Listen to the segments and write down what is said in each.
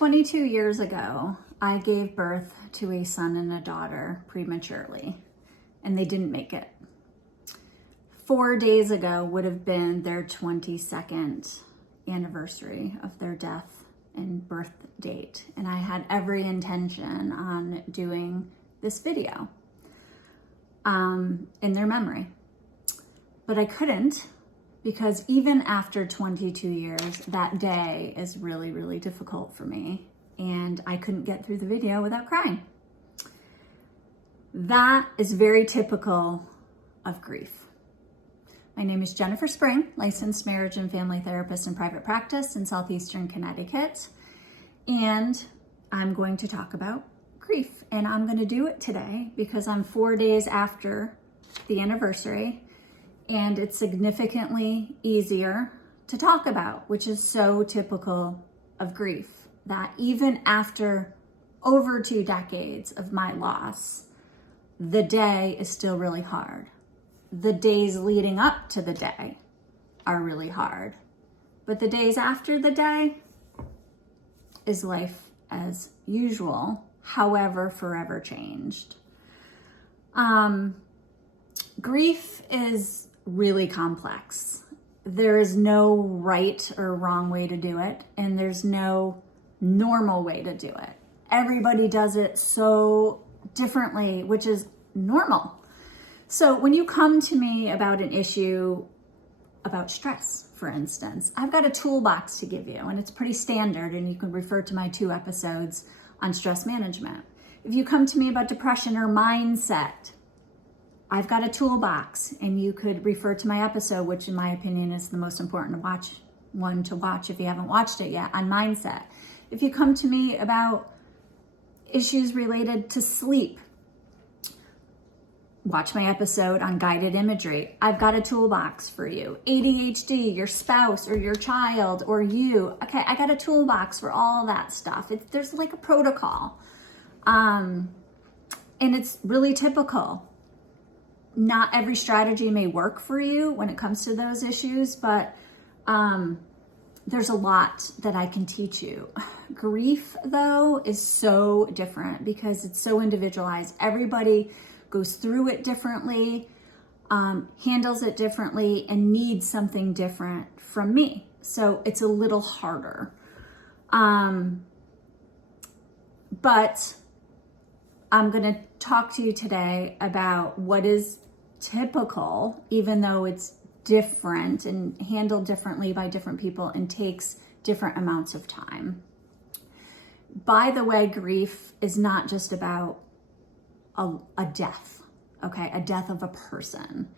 22 years ago, I gave birth to a son and a daughter prematurely, and they didn't make it. 4 days ago would have been their 22nd anniversary of their death and birth date, and I had every intention on doing this video in their memory. But I couldn't, because even after 22 years, that day is really, really difficult for me, and I couldn't get through the video without crying. That is very typical of grief. My name is Jennifer Spring, licensed marriage and family therapist in private practice in Southeastern Connecticut, and I'm going to talk about grief. And I'm going to do it today because I'm 4 days after the anniversary, and it's significantly easier to talk about, which is so typical of grief, that even after over 2 decades of my loss, the day is still really hard. The days leading up to the day are really hard, but the days after the day is life as usual, however, forever changed. Grief is really complex. There is no right or wrong way to do it, and there's no normal way to do it. Everybody does it so differently, which is normal. So when you come to me about an issue about stress, for instance, I've got a toolbox to give you, and it's pretty standard, and you can refer to my 2 episodes on stress management. If you come to me about depression or mindset, I've got a toolbox, and you could refer to my episode, which in my opinion is the most important one to watch if you haven't watched it yet, on mindset. If you come to me about issues related to sleep, watch my episode on guided imagery. I've got a toolbox for you. ADHD, your spouse or your child or you. Okay, I got a toolbox for all that stuff. There's like a protocol. And it's really typical. Not every strategy may work for you when it comes to those issues, but there's a lot that I can teach you. Grief, though, is so different because it's so individualized. Everybody goes through it differently, handles it differently, and needs something different from me. So it's a little harder. But I'm going to talk to you today about what is typical, even though it's different and handled differently by different people and takes different amounts of time. By the way, grief is not just about a death, okay? A death of a person.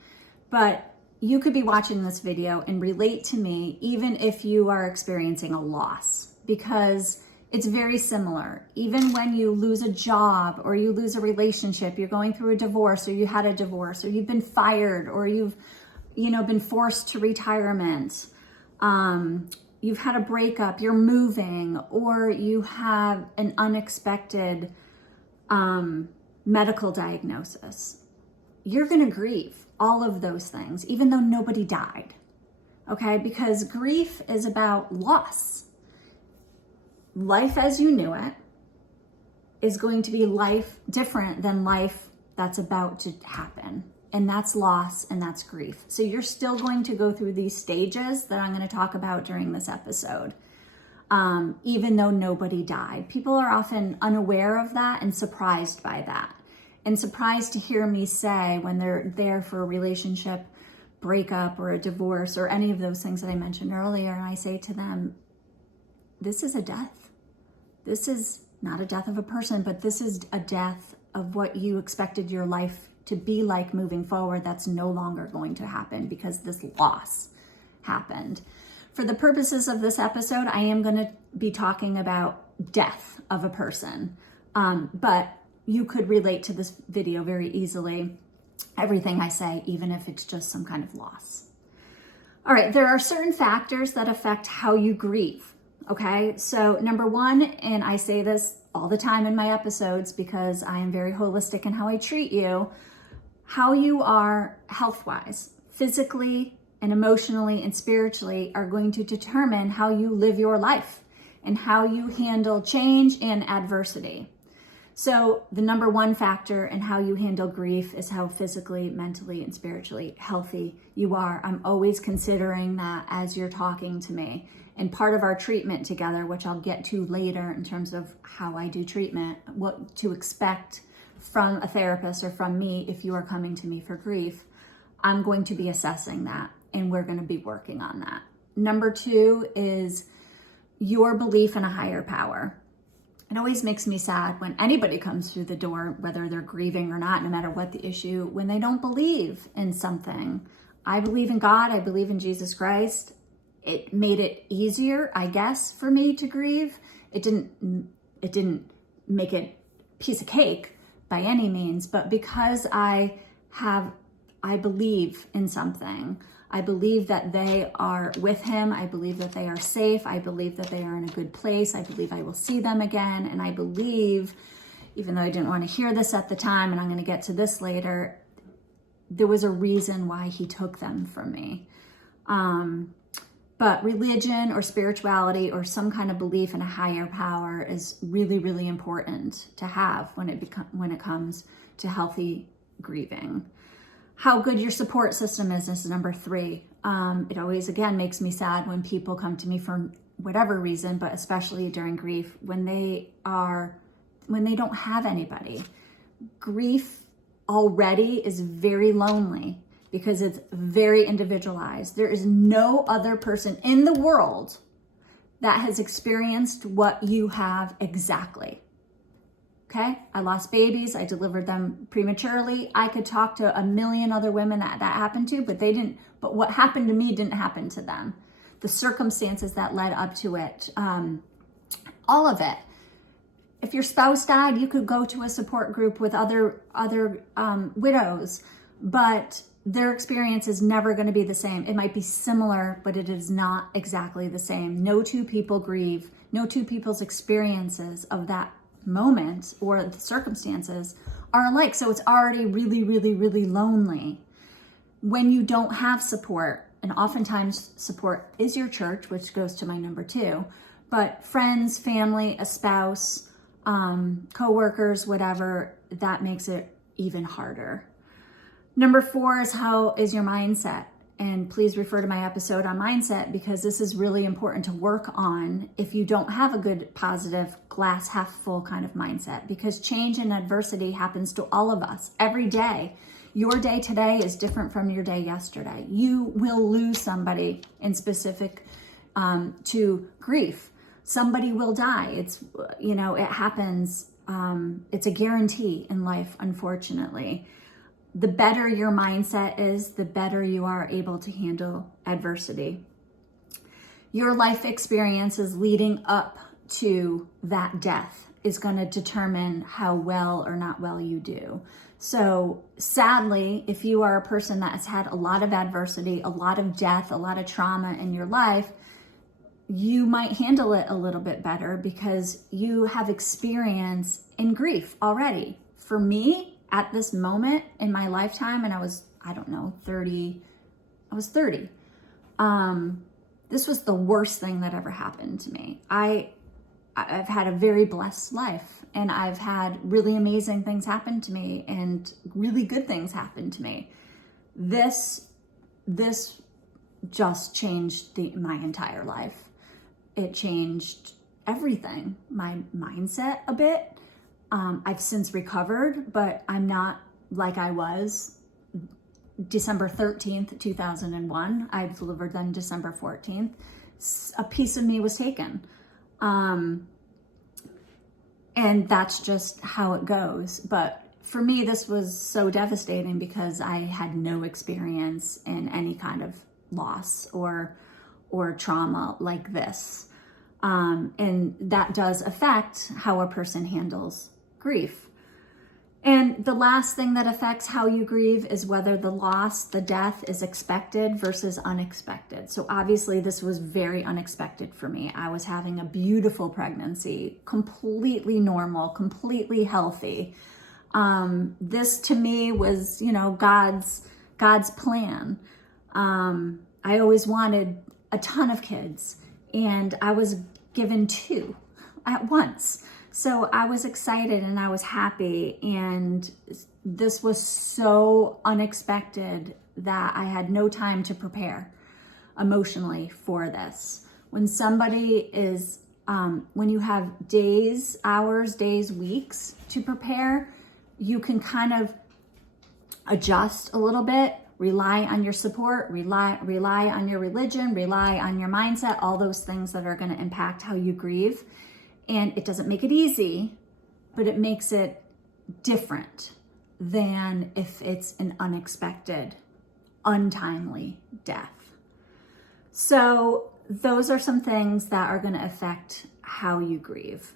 But you could be watching this video and relate to me even if you are experiencing a loss, because it's very similar. Even when you lose a job or you lose a relationship, you're going through a divorce or you had a divorce or you've been fired or you've been forced to retirement, you've had a breakup, you're moving, or you have an unexpected medical diagnosis. You're going to grieve all of those things, even though nobody died, okay? Because grief is about loss. Life as you knew it is going to be life different than life that's about to happen. And that's loss and that's grief. So you're still going to go through these stages that I'm going to talk about during this episode, even though nobody died. People are often unaware of that and surprised by that, and surprised to hear me say when they're there for a relationship breakup or a divorce or any of those things that I mentioned earlier. And I say to them, this is a death. This is not a death of a person, but this is a death of what you expected your life to be like moving forward. That's no longer going to happen because this loss happened. For the purposes of this episode, I am going to be talking about death of a person, but you could relate to this video very easily, everything I say, even if it's just some kind of loss. All right, there are certain factors that affect how you grieve. Okay, so number one, and I say this all the time in my episodes because I am very holistic in how I treat you, how you are health-wise, physically and emotionally and spiritually are going to determine how you live your life. and how you handle change and adversity. So the number one factor in how you handle grief is how physically, mentally, and spiritually healthy you are. I'm always considering that as you're talking to me. And part of our treatment together, which I'll get to later in terms of how I do treatment, what to expect from a therapist or from me if you are coming to me for grief, I'm going to be assessing that, and we're going to be working on that. Number two is your belief in a higher power. It always makes me sad when anybody comes through the door, whether they're grieving or not, no matter what the issue, when they don't believe in something. I believe in God. I believe in Jesus Christ. It made it easier, I guess, for me to grieve. It didn't make it a piece of cake by any means, but because I believe in something. I believe that they are with him. I believe that they are safe. I believe that they are in a good place. I believe I will see them again. And I believe, even though I didn't want to hear this at the time, and I'm going to get to this later, there was a reason why he took them from me. But religion or spirituality or some kind of belief in a higher power is really, really important to have when it comes to healthy grieving. How good your support system is number three. It always, again, makes me sad when people come to me for whatever reason, but especially during grief, when they don't have anybody. Grief already is very lonely because it's very individualized. There is no other person in the world that has experienced what you have exactly. Okay, I lost babies. I delivered them prematurely. I could talk to a million other women that happened to, but they didn't. But what happened to me didn't happen to them. The circumstances that led up to it, all of it. If your spouse died, you could go to a support group with other widows, but their experience is never going to be the same. It might be similar, but it is not exactly the same. No two people grieve. No two people's experiences of that moment or the circumstances are alike. So it's already really, really, really lonely. When you don't have support, and oftentimes support is your church, which goes to my number two, but friends, family, a spouse, co-workers, whatever, that makes it even harder. Number four is how is your mindset? And please refer to my episode on mindset because this is really important to work on if you don't have a good, positive, glass half full kind of mindset, because change and adversity happens to all of us every day. Your day today is different from your day yesterday. You will lose somebody in specific to grief. Somebody will die. It happens. It's a guarantee in life, unfortunately. The better your mindset is, the better you are able to handle adversity. Your life experiences leading up to that death is going to determine how well or not well you do. So sadly, if you are a person that has had a lot of adversity, a lot of death, a lot of trauma in your life, you might handle it a little bit better because you have experience in grief already. For me, at this moment in my lifetime, and I was 30. This was the worst thing that ever happened to me. I've had a very blessed life, and I've had really amazing things happen to me and really good things happen to me. This just changed my entire life. It changed everything, my mindset a bit. I've since recovered, but I'm not like I was December 13th, 2001. I delivered them December 14th. A piece of me was taken. And that's just how it goes. But for me, this was so devastating because I had no experience in any kind of loss or trauma like this. And that does affect how a person handles grief. And the last thing that affects how you grieve is whether the loss, the death is expected versus unexpected. So obviously this was very unexpected for me. I was having a beautiful pregnancy, completely normal, completely healthy. This to me was, God's plan. I always wanted a ton of kids, and I was given 2 at once. So I was excited and I was happy, and this was so unexpected that I had no time to prepare emotionally for this. When somebody is, when you have days, hours, days, weeks to prepare, you can kind of adjust a little bit, rely on your support, rely on your religion, rely on your mindset, all those things that are going to impact how you grieve. And it doesn't make it easy, but it makes it different than if it's an unexpected, untimely death. So those are some things that are going to affect how you grieve.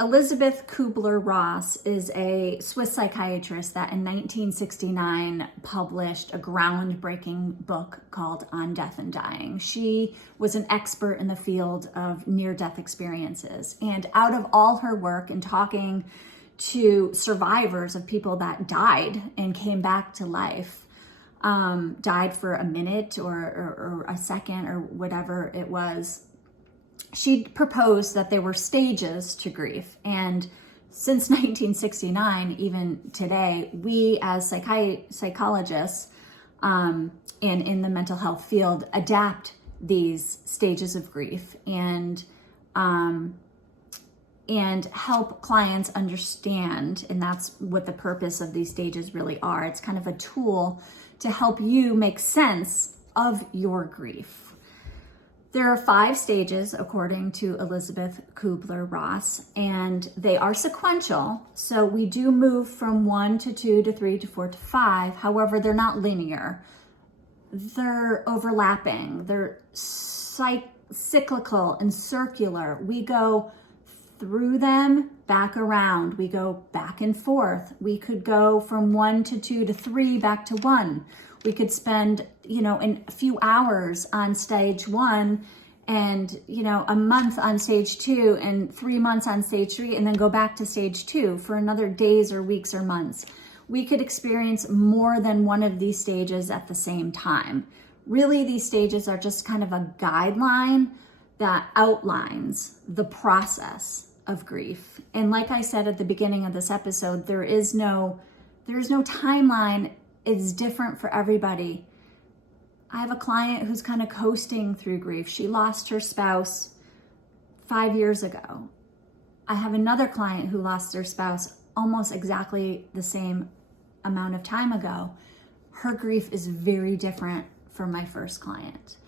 Elizabeth Kubler Ross is a Swiss psychiatrist that in 1969 published a groundbreaking book called On Death and Dying. She was an expert in the field of near-death experiences. And out of all her work and talking to survivors of people that died and came back to life, died for a minute or a second or whatever it was, she proposed that there were stages to grief. And since 1969, even today, we as psychologists and in the mental health field adapt these stages of grief and help clients understand. And that's what the purpose of these stages really are. It's kind of a tool to help you make sense of your grief. There are 5 stages, according to Elizabeth Kubler-Ross, and they are sequential. So we do move from 1 to 2 to 3 to 4 to 5. However, they're not linear. They're overlapping. They're cyclical and circular. We go through them, back around. We go back and forth. We could go from 1 to 2 to 3, back to 1. We could spend, in a few hours on stage 1 and, a month on stage 2 and 3 months on stage 3 and then go back to stage 2 for another days or weeks or months. We could experience more than one of these stages at the same time. Really, these stages are just kind of a guideline that outlines the process of grief. And like I said at the beginning of this episode, there is no timeline. It's different for everybody. I have a client who's kind of coasting through grief. She lost her spouse 5 years ago. I have another client who lost their spouse almost exactly the same amount of time ago. Her grief is very different from my first client.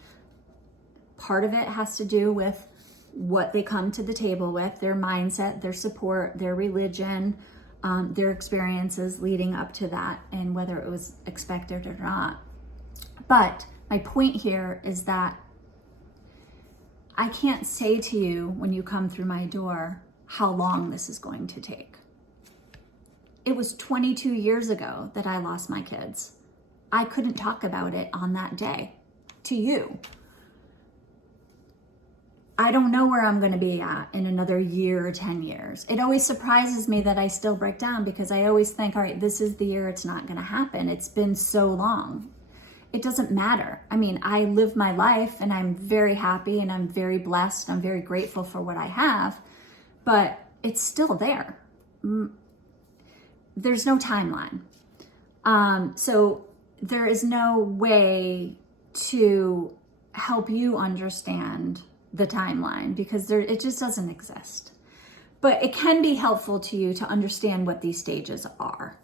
Part of it has to do with what they come to the table with, their mindset, their support, their religion, their experiences leading up to that, and whether it was expected or not. But my point here is that I can't say to you when you come through my door how long this is going to take. It was 22 years ago that I lost my kids. I couldn't talk about it on that day to you. I don't know where I'm going to be at in another year or 10 years. It always surprises me that I still break down because I always think, all right, this is the year it's not going to happen. It's been so long. It doesn't matter. I mean, I live my life and I'm very happy and I'm very blessed. I'm very grateful for what I have, but it's still there. There's no timeline. So there is no way to help you understand the timeline because it just doesn't exist. But it can be helpful to you to understand what these stages are.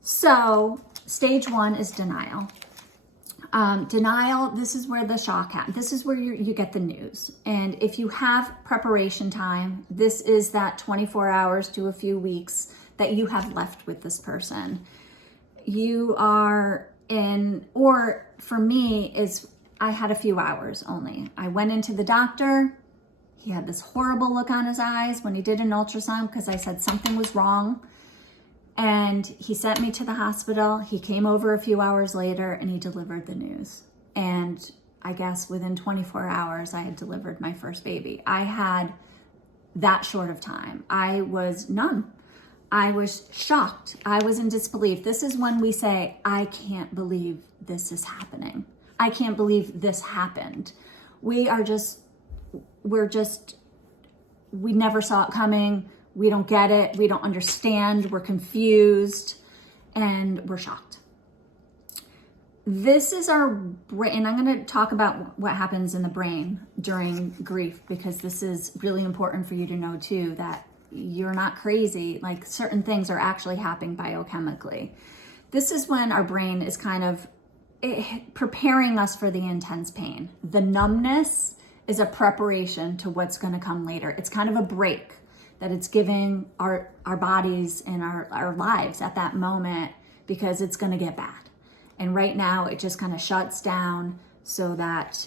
So stage 1 is denial. Denial, this is where the shock happens. This is where you get the news. And if you have preparation time, this is that 24 hours to a few weeks that you have left with this person. You are in, or for me is, I had a few hours only. I went into the doctor. He had this horrible look on his eyes when he did an ultrasound because I said something was wrong. And he sent me to the hospital. He came over a few hours later and he delivered the news. And I guess within 24 hours, I had delivered my first baby. I had that short of time. I was numb. I was shocked. I was in disbelief. This is when we say, I can't believe this is happening. I can't believe this happened. We are just we never saw it coming. We don't get it. We don't understand. We're confused and we're shocked. This is our brain. And I'm going to talk about what happens in the brain during grief, because this is really important for you to know too, that you're not crazy. Like, certain things are actually happening biochemically. This is when our brain is kind of preparing us for the intense pain. The numbness is a preparation to what's going to come later. It's kind of a break that it's giving our bodies and our lives at that moment, because it's going to get bad. And right now it just kind of shuts down so that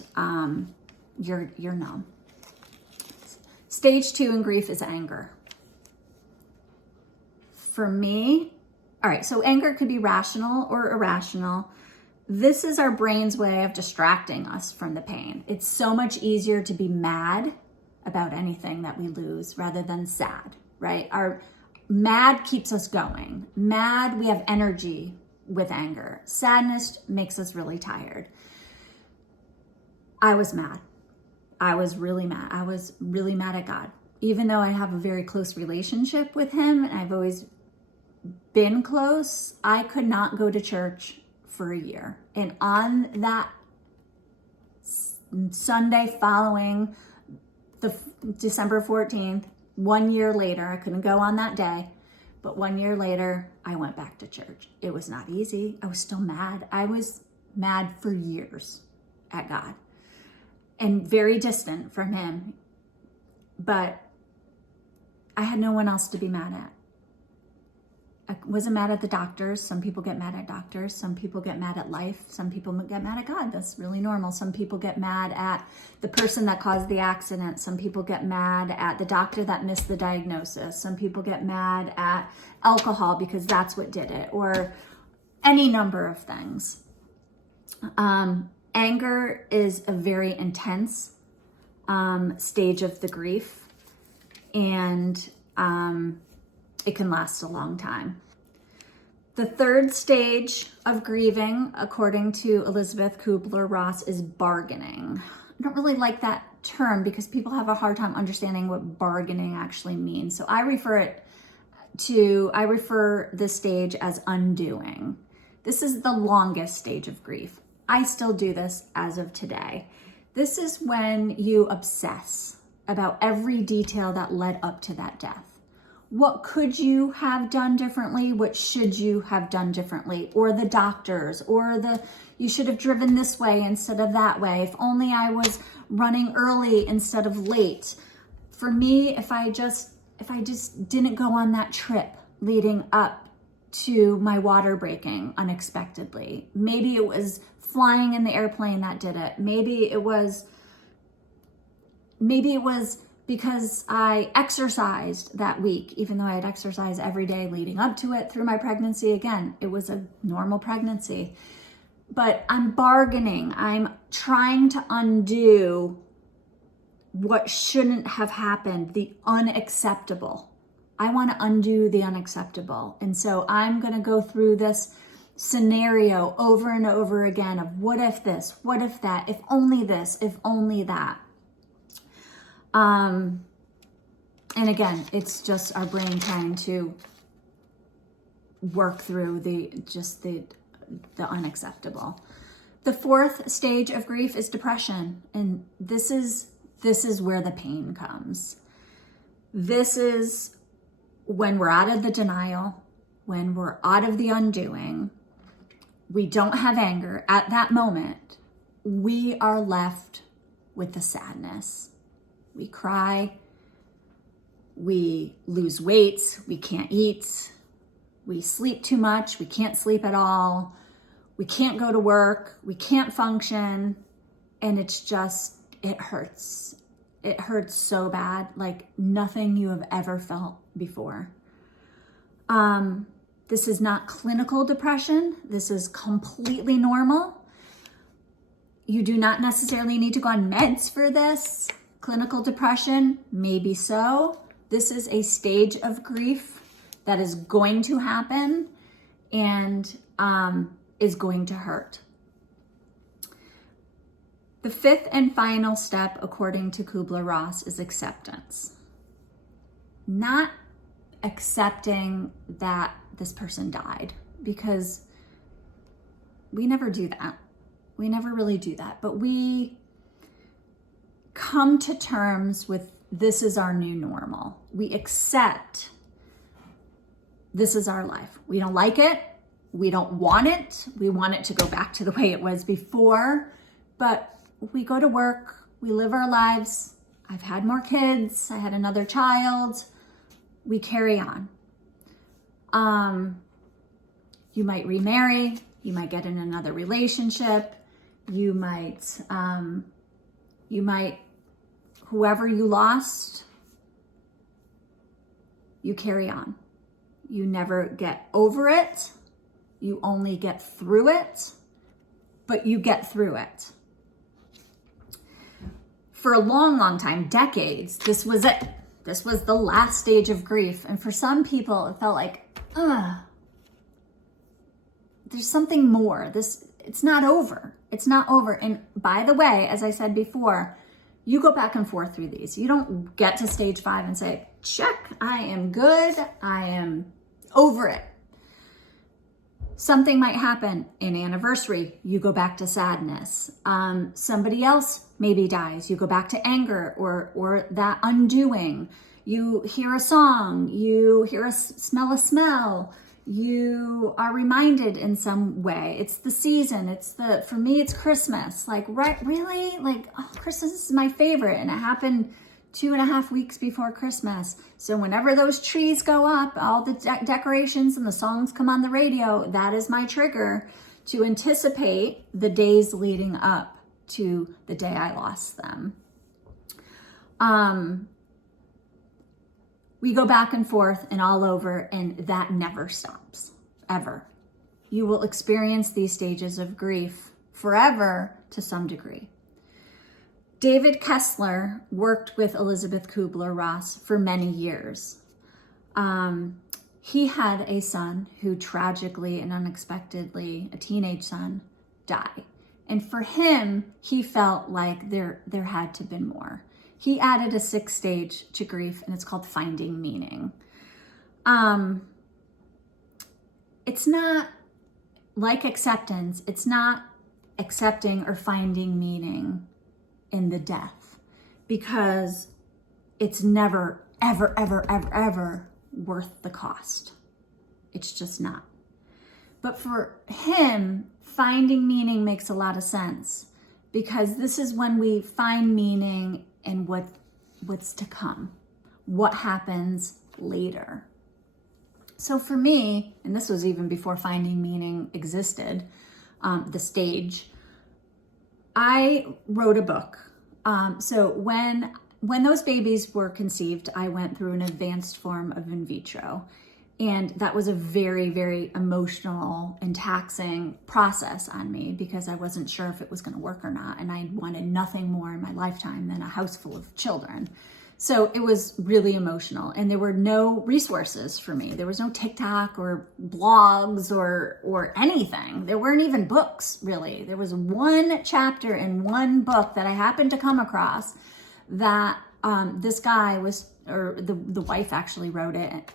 you're numb. Stage 2 in grief is anger. For me, all right, so anger could be rational or irrational. This is our brain's way of distracting us from the pain. It's so much easier to be mad about anything that we lose rather than sad, right? Our mad keeps us going. Mad, we have energy with anger. Sadness makes us really tired. I was mad. I was really mad. I was really mad at God. Even though I have a very close relationship with him and I've always been close, I could not go to church for a year. And on that Sunday following the December 14th, 1 year later, I couldn't go on that day, but 1 year later, I went back to church. It was not easy. I was still mad. I was mad for years at God and very distant from him, but I had no one else to be mad at. I wasn't mad at the doctors. Some people get mad at doctors. Some people get mad at life. Some people get mad at God. That's really normal. Some people get mad at the person that caused the accident. Some people get mad at the doctor that missed the diagnosis. Some people get mad at alcohol because that's what did it, or any number of things. Anger is a very intense stage of the grief, and it can last a long time. The third stage of grieving, according to Elizabeth Kubler Ross, is bargaining. I don't really like that term because people have a hard time understanding what bargaining actually means. So I refer this stage as undoing. This is the longest stage of grief. I still do this as of today. This is when you obsess about every detail that led up to that death. What could you have done differently? What should you have done differently? Or the doctors, or you should have driven this way instead of that way. If only I was running early instead of late. For me, if I just didn't go on that trip leading up to my water breaking unexpectedly. Maybe it was flying in the airplane that did it. Maybe it was because I exercised that week, even though I had exercised every day leading up to it through my pregnancy. Again, it was a normal pregnancy. But I'm bargaining. I'm trying to undo what shouldn't have happened, the unacceptable. I want to undo the unacceptable. And so I'm going to go through this scenario over and over again of what if this, what if that, if only this, if only that. And again, it's just our brain trying to work through the unacceptable. The fourth stage of grief is depression. And this is where the pain comes. This is when we're out of the denial, when we're out of the undoing, we don't have anger. At that moment, we are left with the sadness. We cry, we lose weight, we can't eat, we sleep too much, we can't sleep at all, we can't go to work, we can't function, and it hurts. It hurts so bad, like nothing you have ever felt before. This is not clinical depression. This is completely normal. You do not necessarily need to go on meds for this. Clinical depression, maybe so. This is a stage of grief that is going to happen and is going to hurt. The fifth and final step, according to Kubler Ross, is acceptance. Not accepting that this person died, because we never do that. We never really do that. But we come to terms with this is our new normal. We accept this is our life. We don't like it. We don't want it. We want it to go back to the way it was before. But we go to work. We live our lives. I've had more kids. I had another child. We carry on. You might remarry. You might get in another relationship. You might, whoever you lost, you carry on. You never get over it. You only get through it, but you get through it. For a long, long time, decades, this was it. This was the last stage of grief. And for some people, it felt like, there's something more. It's not over. It's not over. And by the way, as I said before, you go back and forth through these. You don't get to stage 5 and say, check, I am good. I am over it. Something might happen, an anniversary, you go back to sadness. Somebody else maybe dies, you go back to anger or that undoing. You hear a song, you smell a smell, you are reminded in some way. It's the season, for me, it's Christmas. Like, right, really? Like, oh, Christmas is my favorite, and it happened 2.5 weeks before Christmas. So whenever those trees go up, all the decorations and the songs come on the radio, that is my trigger to anticipate the days leading up to the day I lost them. We go back and forth and all over, and that never stops, ever. You will experience these stages of grief forever to some degree. David Kessler worked with Elizabeth Kubler Ross for many years. He had a son who tragically and unexpectedly, a teenage son, died. And for him, he felt like there had to have been more. He added a 6th stage to grief, and it's called finding meaning. It's not like acceptance. It's not accepting or finding meaning in the death, because it's never, ever, ever, ever, ever worth the cost. It's just not. But for him, finding meaning makes a lot of sense, because this is when we find meaning in what's to come, what happens later. So for me, and this was even before finding meaning existed, the stage, I wrote a book. So when those babies were conceived, I went through an advanced form of in vitro. And that was a very, very emotional and taxing process on me, because I wasn't sure if it was going to work or not. And I wanted nothing more in my lifetime than a house full of children. So it was really emotional, and there were no resources for me. There was no TikTok or blogs or anything. There weren't even books, really. There was one chapter in one book that I happened to come across that this guy or the wife actually wrote it,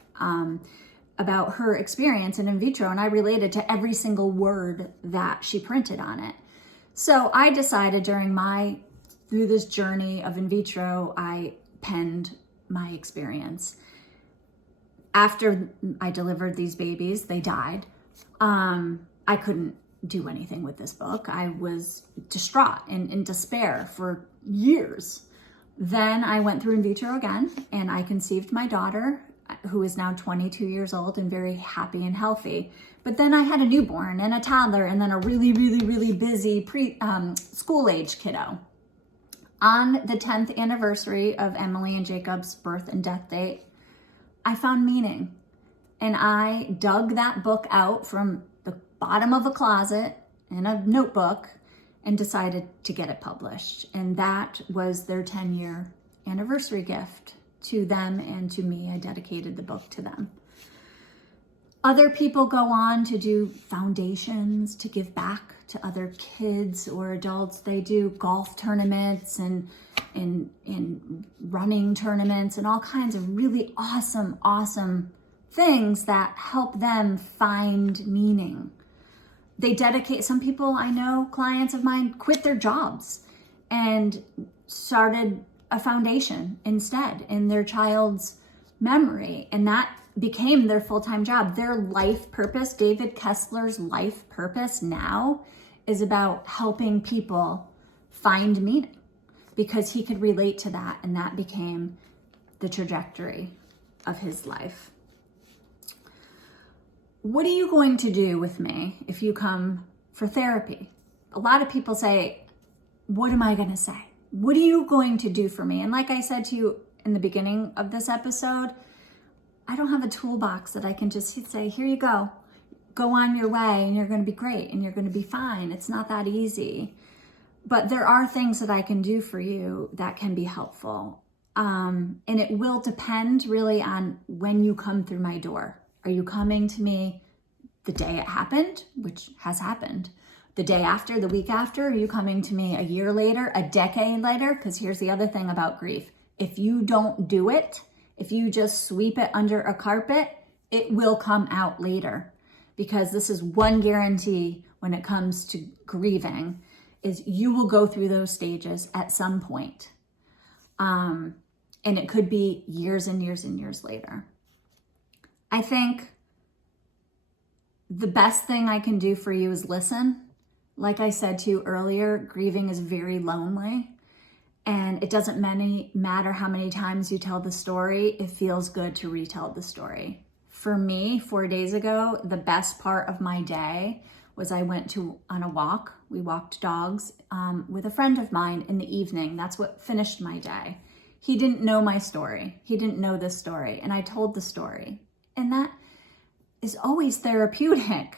about her experience in vitro, and I related to every single word that she printed on it. So I decided through this journey of in vitro, I penned my experience. After I delivered these babies, they died. I couldn't do anything with this book. I was distraught and in despair for years. Then I went through in vitro again, and I conceived my daughter, who is now 22 years old and very happy and healthy. But then I had a newborn and a toddler, and then a really, really, really busy school age kiddo. On the 10th anniversary of Emily and Jacob's birth and death date, I found meaning. And I dug that book out from the bottom of a closet in a notebook and decided to get it published. And that was their 10-year anniversary gift to them and to me. I dedicated the book to them. Other people go on to do foundations to give back to other kids or adults. They do golf tournaments and running tournaments and all kinds of really awesome things that help them find meaning. They dedicate, some people I know, clients of mine, quit their jobs and started a foundation instead in their child's memory. And that became their full-time job. Their life purpose, David Kessler's life purpose now, is about helping people find meaning because he could relate to that, and that became the trajectory of his life. What are you going to do with me if you come for therapy? A lot of people say, what am I going to say? What are you going to do for me? And like I said to you in the beginning of this episode, I don't have a toolbox that I can just say, here you go on your way and you're going to be great and you're going to be fine. It's not that easy. But there are things that I can do for you that can be helpful. And it will depend really on when you come through my door. Are you coming to me the day it happened, which has happened? The day after, the week after? Are you coming to me a year later, a decade later? Because here's the other thing about grief. If you don't do it, if you just sweep it under a carpet, it will come out later. Because this is one guarantee when it comes to grieving, is you will go through those stages at some point. And it could be years and years and years later. I think the best thing I can do for you is listen. Like I said to you earlier, grieving is very lonely. And it doesn't matter how many times you tell the story, it feels good to retell the story. For me, 4 days ago, the best part of my day was I went on a walk. We walked dogs with a friend of mine in the evening. That's what finished my day. He didn't know my story. He didn't know this story. And I told the story. And that is always therapeutic.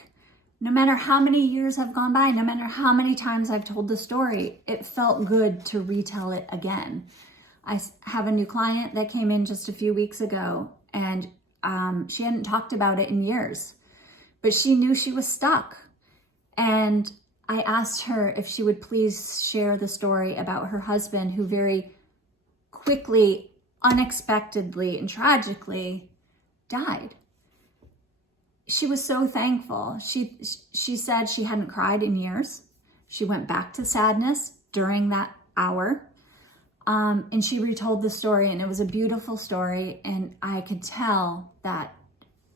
No matter how many years have gone by, no matter how many times I've told the story, it felt good to retell it again. I have a new client that came in just a few weeks ago, and she hadn't talked about it in years, but she knew she was stuck. And I asked her if she would please share the story about her husband, who very quickly, unexpectedly, and tragically died. She was so thankful. She said she hadn't cried in years. She went back to sadness during that hour. And she retold the story, and it was a beautiful story. And I could tell that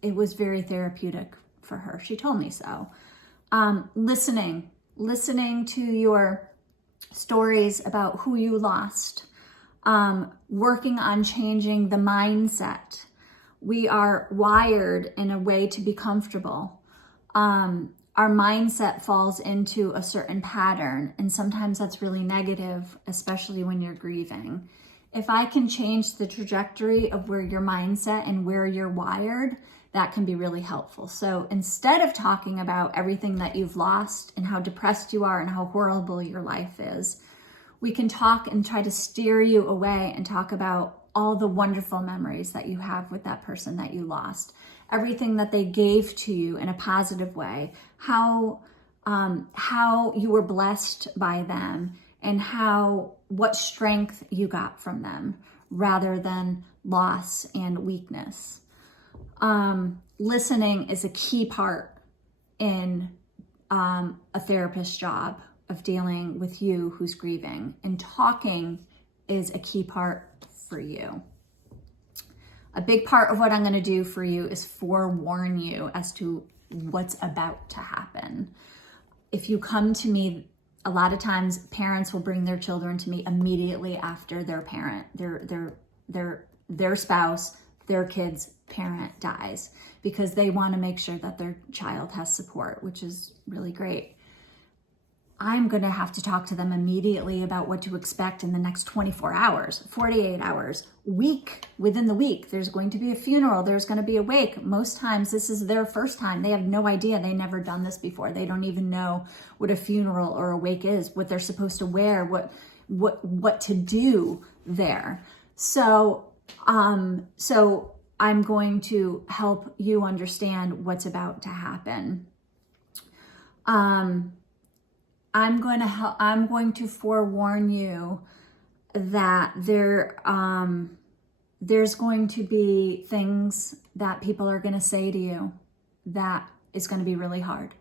it was very therapeutic for her. She told me so. Listening to your stories about who you lost, working on changing the mindset. We are wired in a way to be comfortable. Our mindset falls into a certain pattern, and sometimes that's really negative, especially when you're grieving. If I can change the trajectory of where your mindset and where you're wired, that can be really helpful. So instead of talking about everything that you've lost and how depressed you are and how horrible your life is, we can talk and try to steer you away and talk about all the wonderful memories that you have with that person that you lost, everything that they gave to you in a positive way, how you were blessed by them, and what strength you got from them rather than loss and weakness. Listening is a key part in a therapist's job of dealing with you who's grieving, and talking is a key part for you. A big part of what I'm going to do for you is forewarn you as to what's about to happen. If you come to me, a lot of times parents will bring their children to me immediately after their spouse, their kid's parent dies, because they want to make sure that their child has support, which is really great. I'm going to have to talk to them immediately about what to expect in the next 24 hours, 48 hours, within the week. There's going to be a funeral. There's going to be a wake. Most times this is their first time. They have no idea. They never done this before. They don't even know what a funeral or a wake is, what they're supposed to wear, what to do there. So I'm going to help you understand what's about to happen. I'm going to forewarn you that there's going to be things that people are going to say to you that is going to be really hard.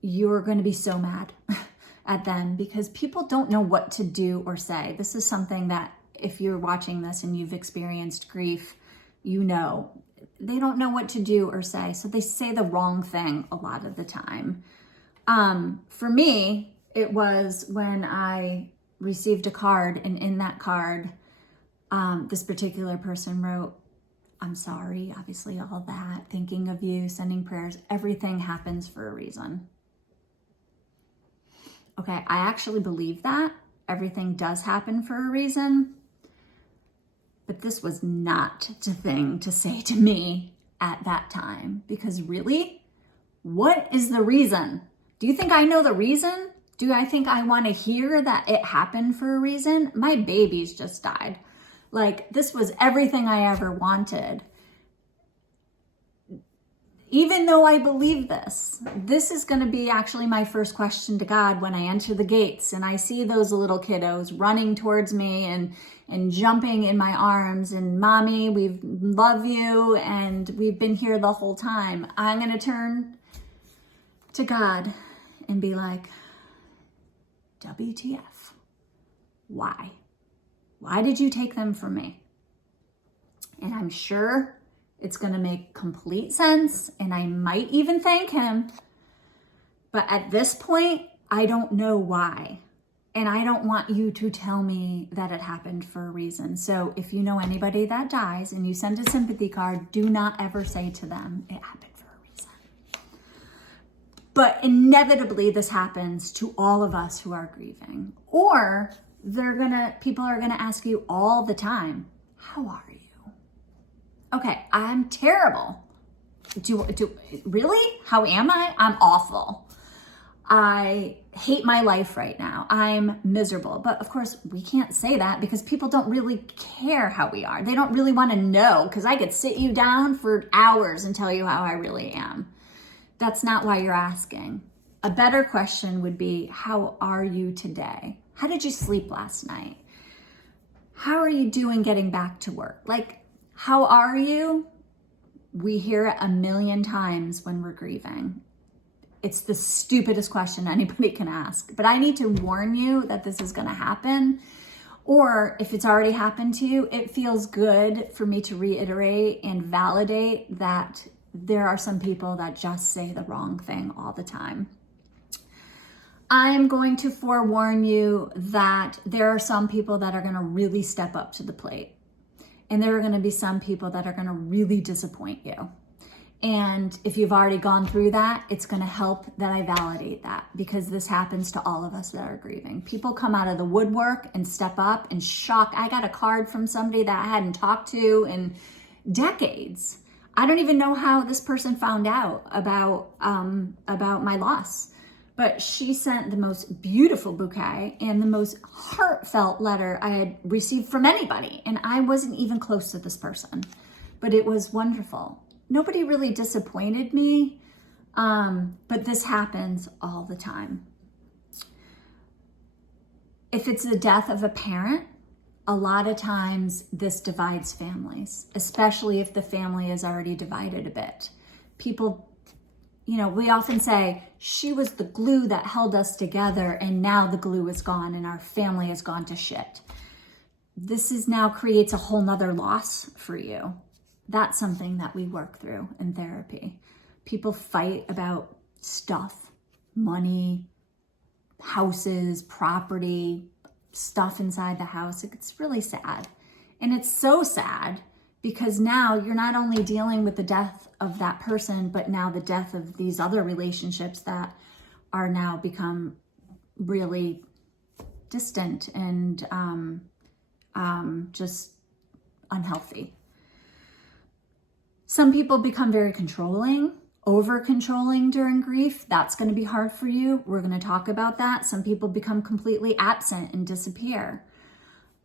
You're going to be so mad at them because people don't know what to do or say. This is something that if you're watching this and you've experienced grief, you know, they don't know what to do or say. So they say the wrong thing a lot of the time. For me, it was when I received a card, and in that card, this particular person wrote, "I'm sorry," obviously all that, thinking of you, sending prayers, everything happens for a reason. Okay, I actually believe that. Everything does happen for a reason. But this was not the thing to say to me at that time. Because really, what is the reason? Do you think I know the reason? Do I think I want to hear that it happened for a reason? My babies just died. Like, this was everything I ever wanted. Even though I believe this is going to be actually my first question to God when I enter the gates and I see those little kiddos running towards me and jumping in my arms and, "Mommy, we love you and we've been here the whole time." I'm going to turn to God and be like, "WTF? Why? Why did you take them from me?" And I'm sure it's going to make complete sense, and I might even thank him. But at this point, I don't know why. And I don't want you to tell me that it happened for a reason. So if you know anybody that dies and you send a sympathy card, do not ever say to them, "It happened for a reason." But inevitably, this happens to all of us who are grieving. Or people are gonna ask you all the time, "How are you?" Okay, I'm terrible. Really? How am I? I'm awful. I hate my life right now. I'm miserable. But of course, we can't say that because people don't really care how we are. They don't really want to know, because I could sit you down for hours and tell you how I really am. That's not why you're asking. A better question would be, how are you today? How did you sleep last night? How are you doing getting back to work? Like, how are you? We hear it a million times when we're grieving. It's the stupidest question anybody can ask. But I need to warn you that this is going to happen. Or if it's already happened to you, it feels good for me to reiterate and validate that there are some people that just say the wrong thing all the time. I'm going to forewarn you that there are some people that are going to really step up to the plate. And there are going to be some people that are going to really disappoint you. And if you've already gone through that, it's going to help that I validate that, because this happens to all of us that are grieving. People come out of the woodwork and step up and shock. I got a card from somebody that I hadn't talked to in decades. I don't even know how this person found out about my loss. But she sent the most beautiful bouquet and the most heartfelt letter I had received from anybody. And I wasn't even close to this person, but it was wonderful. Nobody really disappointed me, but this happens all the time. If it's the death of a parent, a lot of times this divides families, especially if the family is already divided a bit. People, we often say, "She was the glue that held us together, and now the glue is gone and our family has gone to shit." This now creates a whole nother loss for you. That's something that we work through in therapy. People fight about stuff, money, houses, property, stuff inside the house. It's really sad. And it's so sad because now you're not only dealing with the death of that person, but now the death of these other relationships that are now become really distant and just unhealthy. Some people become very controlling, over-controlling during grief. That's going to be hard for you. We're going to talk about that. Some people become completely absent and disappear.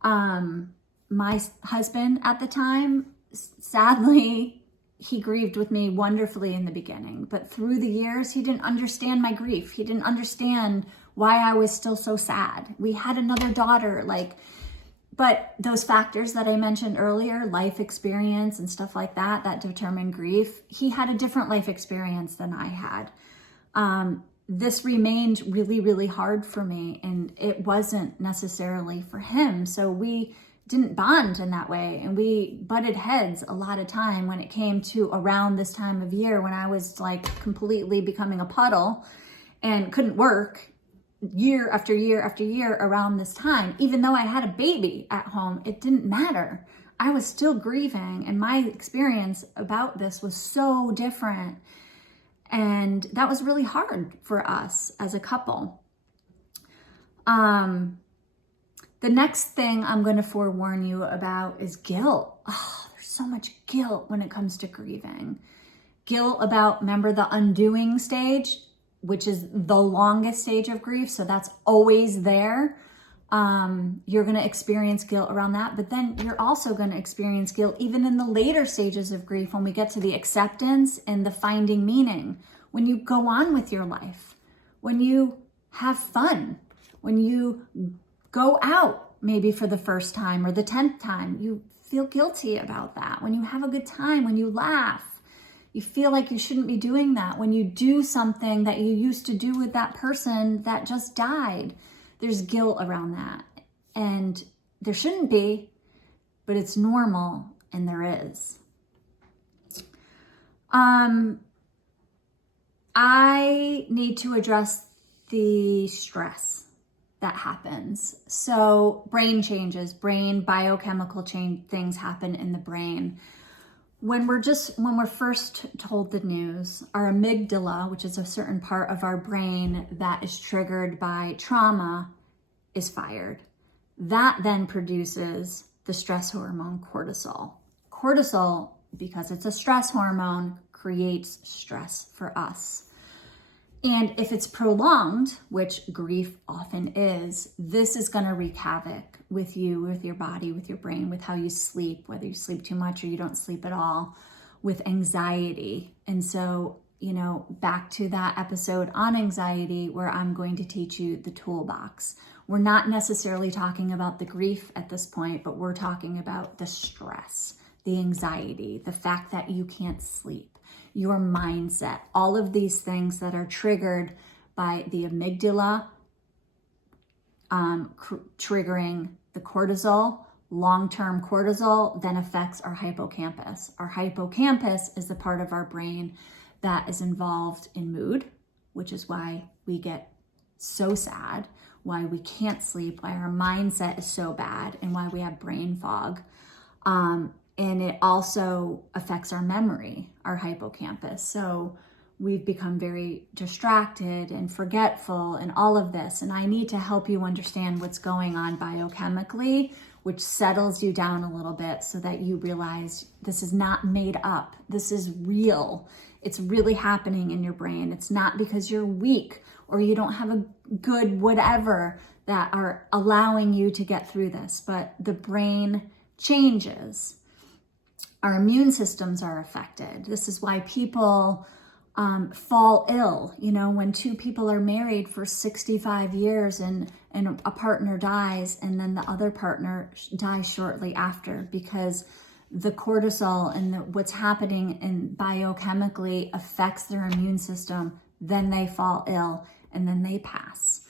My husband at the time, sadly, he grieved with me wonderfully in the beginning, but through the years, he didn't understand my grief. He didn't understand why I was still so sad. We had another daughter, but those factors that I mentioned earlier, life experience and stuff like that, that determine grief, he had a different life experience than I had. This remained really, really hard for me, and it wasn't necessarily for him. So we didn't bond in that way, and we butted heads a lot of time when it came to around this time of year when I was like completely becoming a puddle and couldn't work year after year after year around this time. Even though I had a baby at home, it didn't matter. I was still grieving, and my experience about this was so different. And that was really hard for us as a couple. The next thing I'm going to forewarn you about is guilt. Oh, there's so much guilt when it comes to grieving. Guilt about, remember, the undoing stage, which is the longest stage of grief. So that's always there. You're going to experience guilt around that, but then you're also going to experience guilt even in the later stages of grief when we get to the acceptance and the finding meaning, when you go on with your life, when you have fun, when you go out maybe for the first time or the 10th time, you feel guilty about that. When you have a good time, when you laugh, you feel like you shouldn't be doing that. When you do something that you used to do with that person that just died, there's guilt around that. And there shouldn't be, but it's normal, and there is. I need to address the stress that happens. So brain changes, brain biochemical change, things happen in the brain. When we're first told the news, our amygdala, which is a certain part of our brain that is triggered by trauma, is fired. That then produces the stress hormone cortisol. Cortisol, because it's a stress hormone, creates stress for us. And if it's prolonged, which grief often is, this is going to wreak havoc with you, with your body, with your brain, with how you sleep, whether you sleep too much or you don't sleep at all, with anxiety. And so, back to that episode on anxiety where I'm going to teach you the toolbox. We're not necessarily talking about the grief at this point, but we're talking about the stress, the anxiety, the fact that you can't sleep, your mindset, all of these things that are triggered by the amygdala, triggering the cortisol. Long-term cortisol then affects our hippocampus. Our hippocampus is the part of our brain that is involved in mood, which is why we get so sad, why we can't sleep, why our mindset is so bad, and why we have brain fog. And it also affects our memory, our hippocampus. So we've become very distracted and forgetful and all of this. And I need to help you understand what's going on biochemically, which settles you down a little bit so that you realize this is not made up. This is real. It's really happening in your brain. It's not because you're weak or you don't have a good whatever that are allowing you to get through this, but the brain changes. Our immune systems are affected. This is why people fall ill. When two people are married for 65 years and a partner dies and then the other partner dies shortly after, because the cortisol and what's happening in biochemically affects their immune system, then they fall ill and then they pass.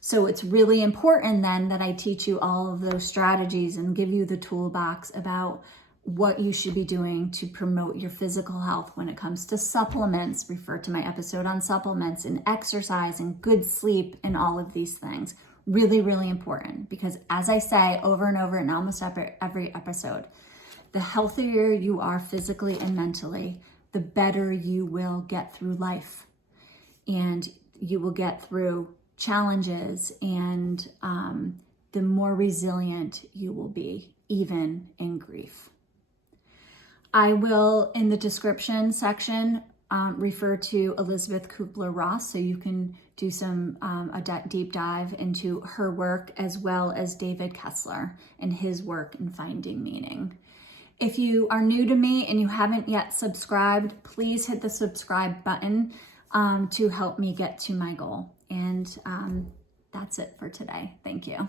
So it's really important then that I teach you all of those strategies and give you the toolbox about what you should be doing to promote your physical health when it comes to supplements. Refer to my episode on supplements and exercise and good sleep and all of these things. Really, really important, because as I say over and over in almost every episode, the healthier you are physically and mentally, the better you will get through life. And you will get through challenges, and the more resilient you will be, even in grief. I will, in the description section, refer to Elizabeth Kubler Ross, so you can do some a deep dive into her work, as well as David Kessler and his work in finding meaning. If you are new to me and you haven't yet subscribed, please hit the subscribe button to help me get to my goal. And that's it for today. Thank you.